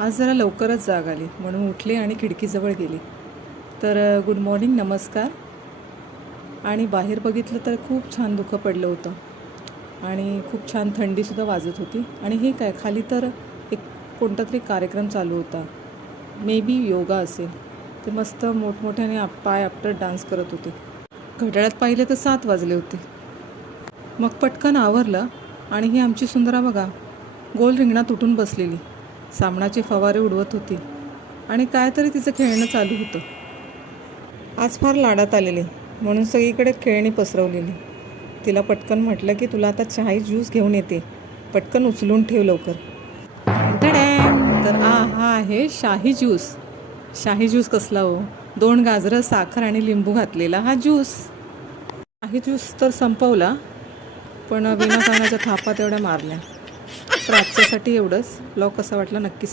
आज जरा लवकरच जाग आली म्हणून उठले आणि खिडकीजवळ गेली. तर गुड मॉर्निंग, नमस्कार. आणि बाहेर बघितलं तर खूप छान धुकं पडलं होतं आणि खूप छान थंडीसुद्धा वाजत होती. आणि हे काय, खाली तर एक कोणता तरी कार्यक्रम चालू होता, मे बी योगा असेल. ते मस्त मोठमोठ्याने पाय आपटत डान्स करत होते. घड्याळात पाहिलं तर 7 वाजले होते. मग पटकन आवरलं आणि ही आमची सुंदरा बघा, गोल रिंगणात उठून बसलेली, सामनाचे फवारे उडवत होती आणि काय तरी तिचं खेळणं चालू होतं. आज फार लाडात आलेली म्हणून सगळीकडे खेळणी पसरवलेली. तिला पटकन म्हटलं की तुला आता चाय ज्यूस घेऊन येते, पटकन उचलून ठेव लवकर. टडॅन! तर हा आहे शाही ज्यूस. शाही ज्यूस कसला हो, 2 गाजरं, साखर आणि लिंबू घातलेला हा ज्यूस. शाही ज्यूस तर संपवला, पण विनाकारणाच्या थापा तेवढ्या मारल्या. तर आजच्यासाठी एवढंच. ब्लॉग कसा वाटला नक्की